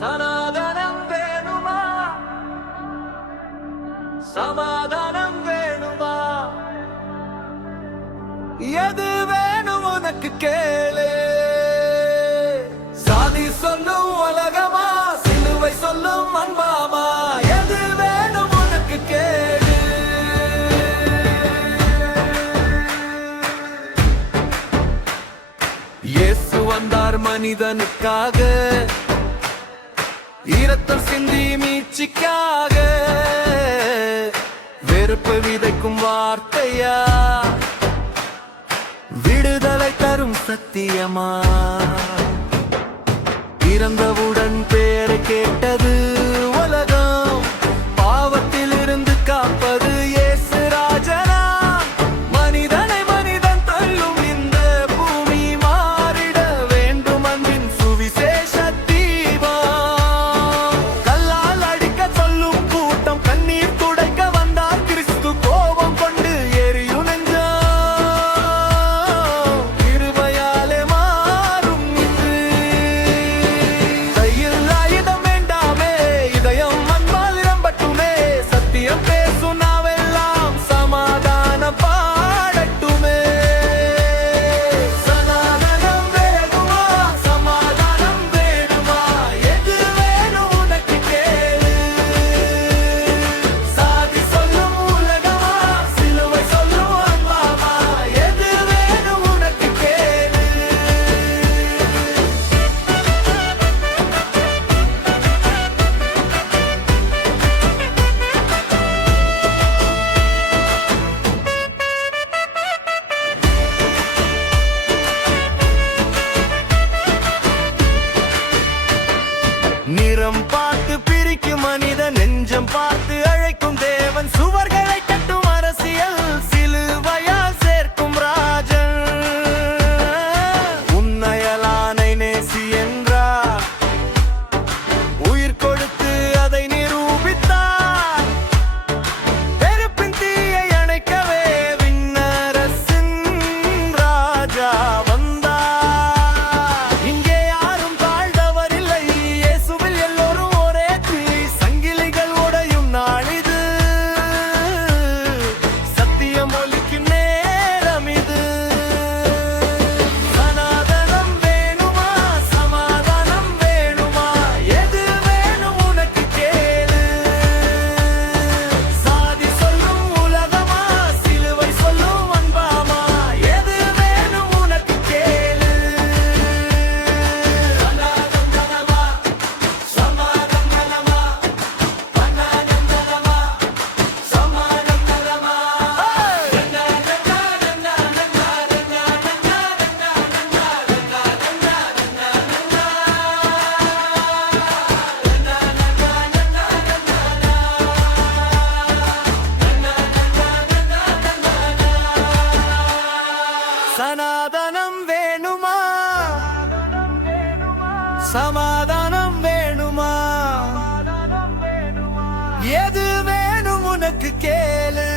சனாதனம் வேணுமா? சமாதானம் வேணுமா? எது வேணும் உனக்கு கேளு. சாதி சொல்லும் உலகமா, சிலுவை சொல்லும் அன்பாமா, எது வேணும் உனக்கு கேளு. இயேசு வந்தார் மனிதனுக்காக, இரத்தம் சிந்தி மீட்சிக்காக. வெறுப்பு விதைக்கும் வார்த்தையா, விடுதலை தரும் சத்தியமா? இறந்தவுடன் பேரை கேட்டது உலகம், பாவத்தில் இருந்து காப்பது இயேசு ராஜனா. மனிதனை மனிதன் தள்ளும் இந்த பூமி மாறிட வேண்டும் அன்பின் சுவிசேஷ தீபம். கல்லால் அடிக்க சொல்லும் கூட்டம் கண்ணீர் துடைக்க வந்தார் கிறிஸ்து, கோபம் கொண்டு எரியும் நெஞ்சம் கிருபையாலே மாறும் இன்று. கையில் ஆயுதம் வேண்டாமே, இதயம் அன்பால் நிரம்பட்டுமே. சத்தியம் பேசும் நாவெல்லாம் சமாதானம் பாடட்டுமே. சனாதனம் வேணுமா? சமாதானம் வேணுமா? எது வேணும் உனக்கு கேளு. சாதி சொல்லும் உலகமா, சிலுவை சொல்லும் அன்பாமா, எது வேணும் உனக்கு கேளு. நிறம் பார்த்து பிரிக்கும் மனிதன், நெஞ்சம் பார்த்து அழைக்கும் தேவன். சுவர்களை கட்டும் அரசியல், சிலுவையால் சேர்க்கும் ராஜன். உன்னையலானை நேசி என்றார், உயிர் கொடுத்து அதை நிரூபித்தார். நெருப்பின் தீயை அணைக்கவே விண்ணரசின் ராஜா வந்தார். இங்கே யாரும் தாழ்ந்தவரில்லை, இயேசுவில் எல்லோரும் ஒரே தீ. சங்கிலிகள் உடையும் நாளிது, சத்தியம் ஒலிக்கும் நேரம் இது. சனாதனம் வேணுமா? சமாதானம் வேணுமா? எது வேணும் உனக்கு கேளு. சாதி சொல்லும் உலகமா, சிலுவை சொல்லும் அன்பாமா, எது வேணும் உனக்கு கேளு. சனாதனம் தனமா, சமாதம் தனமா, பன்னானம் தனமா, சமாதம் தனமா. சனாதனம் வேணுமா? சமாதானம் வேணுமா? எது வேணும் உனக்கு கேளு.